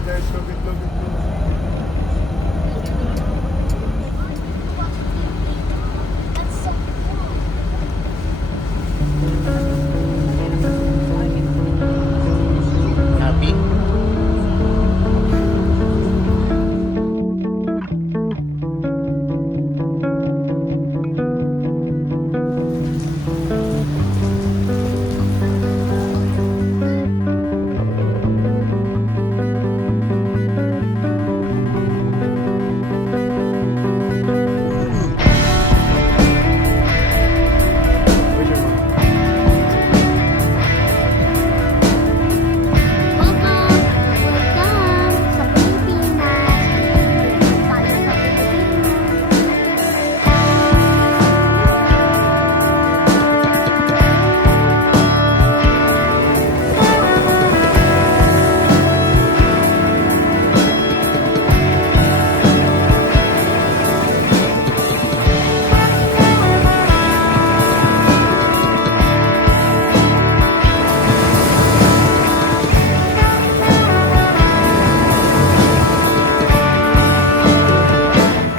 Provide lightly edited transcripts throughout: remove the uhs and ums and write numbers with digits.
guys, lugit-lugit mo. Happy?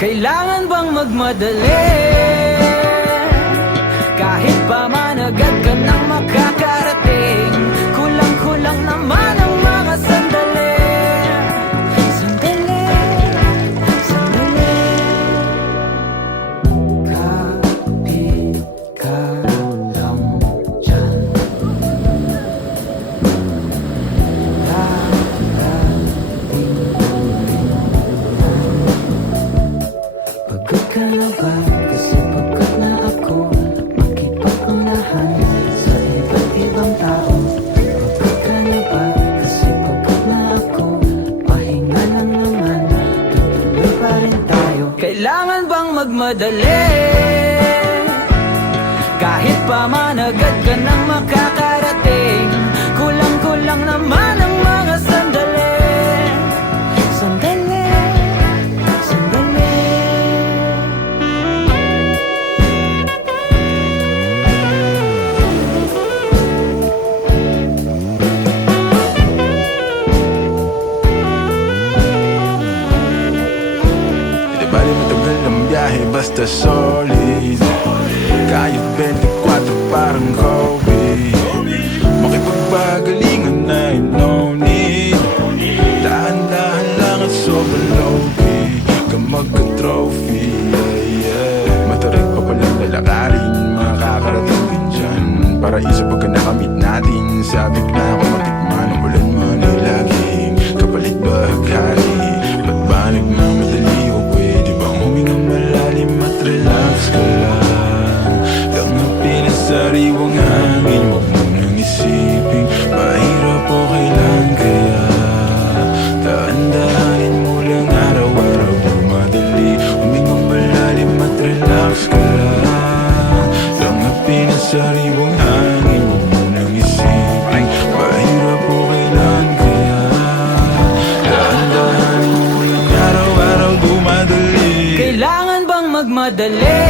Kailangan bang magmadali? Kahit pa man agad ka nang makakarating, kulang-kulang naman ang mga sandali. Sandali, sandali. Kapit ka lang dyan. Pagod ka na ba? Kasi pagod na ako makipag-unahan sa iba't ibang tao. Pagod ka na ba? Kasi pagod na ako, pahinga lang naman, tutuloy pa rin tayo. Kailangan bang magmadali? Kahit pa man agad ka nang makakarating, kulang-kulang naman ang mga sandali. Sandali, sandali. Di bali matagal ang biyahe, basta solid. Kahit 24 parang COVID. Makipagbagalingan na no need. Dahan-dahan lang at sobrang low-key. Kamag ka trophy, yeah, yeah. Matarik pa palang lalakarin, makakarating din dyan. Paraiso pagka nakamit natin, sabik na ako matikman. Ang ulan man ay laging kapalit bahaghari. Ba't ba nagmamadali o pwede bang huminga malalim at relax ka lang? Langapin ang sariwang hangin, huwag mo nang isipin mahirap o kailan kaya. Dahan-dahanin mo lang araw-araw dumadali. Huminga malalim at relax ka lang. Langapin ang sariwang hangin, huwag mo nang isipin mahirap o kailan kaya. Dahan-dahanin mo lang araw-araw dumadali. Kailangan bang magmadali?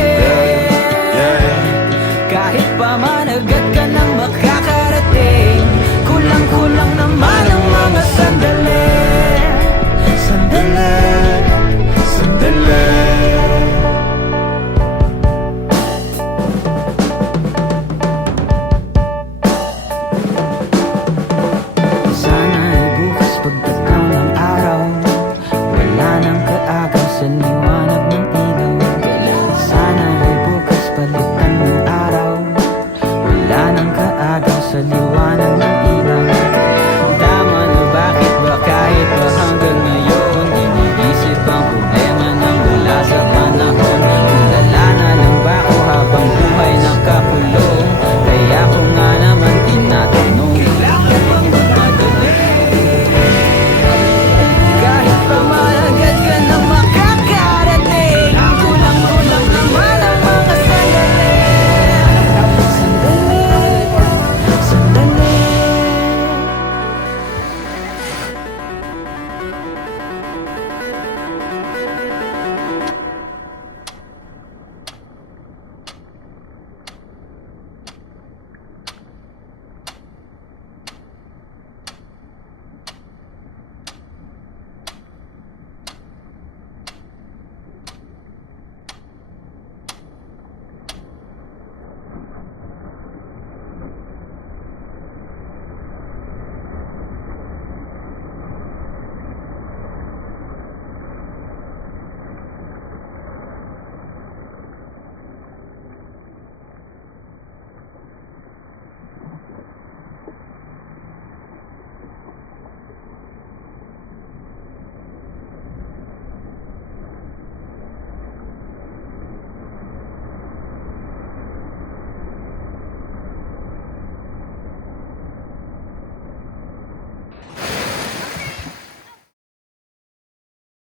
Kahit pa man agad ka nang makakarating, kulang-kulang naman ang mga sandali. Sandali, sandali. Sana ay bukas pagdating ng araw, wala nang kaagaw sa liwanag ng ilaw. Sana ay bukas palitan ng araw, wala nang kaagaw sa liwanag ng ilaw.